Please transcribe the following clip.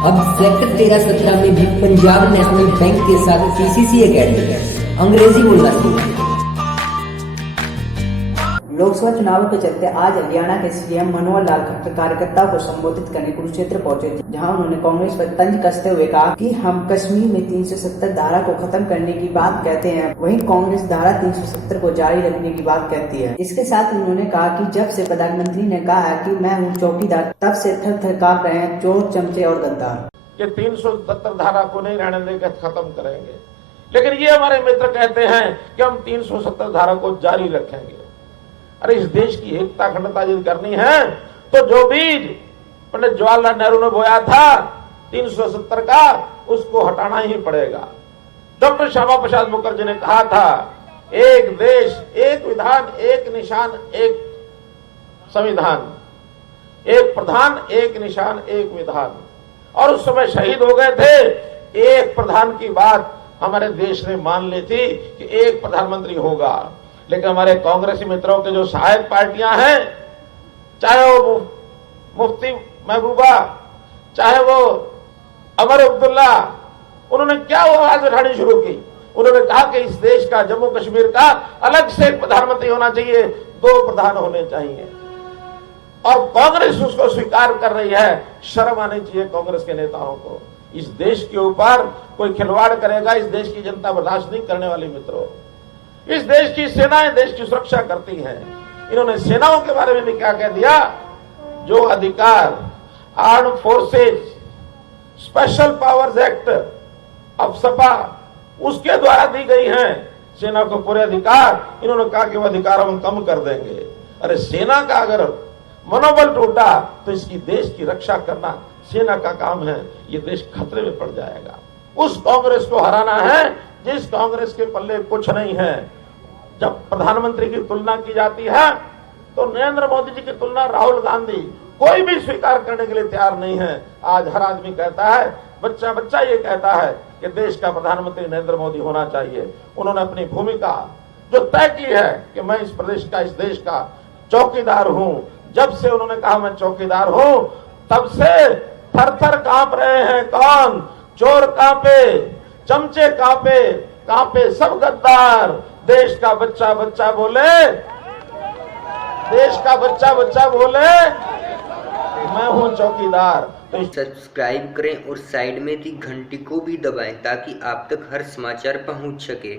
अब सेक्टर 13-17 में भी पंजाब नेशनल बैंक के साथ पीसीसी एकेडमी अंग्रेजी बोलना सीखा। लोकसभा चुनावों के चलते आज हरियाणा के सीएम मनोहर लाल खट्टर कार्यकर्ताओं को संबोधित करने कुरुक्षेत्र पहुंचे थे, जहां उन्होंने कांग्रेस पर तंज कसते हुए कहा कि हम कश्मीर में 370 धारा को खत्म करने की बात कहते हैं, वहीं कांग्रेस धारा 370 को जारी रखने की बात कहती है। इसके साथ उन्होंने कहा कि जब से प्रधानमंत्री ने कहा है कि मैं हूँ चौकीदार, तब से थर थर कांप रहे हैं चोर, चमचे और गद्दार। ये 370 धारा को नहीं रहने देकर खत्म करेंगे, लेकिन ये हमारे मित्र कहते हैं कि हम 370 धारा को जारी रखेंगे। अरे इस देश की एकता अखंडता यदि करनी है तो जो बीज पंडित जवाहरलाल नेहरू ने बोया था 370 का, उसको हटाना ही पड़ेगा। डॉक्टर श्यामा प्रसाद मुखर्जी ने कहा था, एक देश, एक विधान, एक निशान, एक संविधान, एक प्रधान, एक निशान, एक विधान। और उस समय शहीद हो गए थे। एक प्रधान की बात हमारे देश ने मान ली थी कि एक प्रधानमंत्री होगा, लेकिन हमारे कांग्रेसी मित्रों के जो सहायक पार्टियां हैं, चाहे वो मुफ्ती महबूबा, चाहे वो अमर अब्दुल्ला, उन्होंने क्या आवाज उठानी शुरू की। उन्होंने कहा कि इस देश का, जम्मू कश्मीर का अलग से एक प्रधानमंत्री होना चाहिए, 2 प्रधान होने चाहिए। और कांग्रेस उसको स्वीकार कर रही है। शर्म आनी चाहिए कांग्रेस के नेताओं को। इस देश के ऊपर कोई खिलवाड़ करेगा, इस देश की जनता बर्दाश्त नहीं करने वाली। मित्रों, इस देश की सेनाएं देश की सुरक्षा करती हैं। इन्होंने सेनाओं के बारे में भी क्या कह दिया, जो अधिकार arm forces special powers act अब सपा उसके द्वारा दी गई हैं सेना को पूरे अधिकार, इन्होंने कहा कि वो अधिकार हम कम कर देंगे। अरे सेना का अगर मनोबल टूटा तो इसकी देश की रक्षा करना सेना का काम है। ये देश खतरे में पड़ जाएगा। उस कांग्रेस को हराना है जिस कांग्रेस के पल्ले कुछ नहीं है। जब प्रधानमंत्री की तुलना की जाती है तो नरेंद्र मोदी जी की तुलना राहुल गांधी, कोई भी स्वीकार करने के लिए तैयार नहीं है। आज हर आदमी कहता है, बच्चा बच्चा ये कहता है कि देश का प्रधानमंत्री नरेंद्र मोदी होना चाहिए। उन्होंने अपनी भूमिका जो तय की है कि मैं इस प्रदेश का, इस देश का चौकीदार हूं, जब से उन्होंने कहा मैं चौकीदार हूं, तब से थर थर कांप रहे हैं। कौन? चोर कांपे, चमचे कांपे, कांपे सब गद्दार। देश का बच्चा बच्चा बोले, देश का बच्चा बच्चा बोले मैं हूं चौकीदार। तो सब्सक्राइब करें और साइड में दी घंटी को भी दबाएं ताकि आप तक हर समाचार पहुंच सके।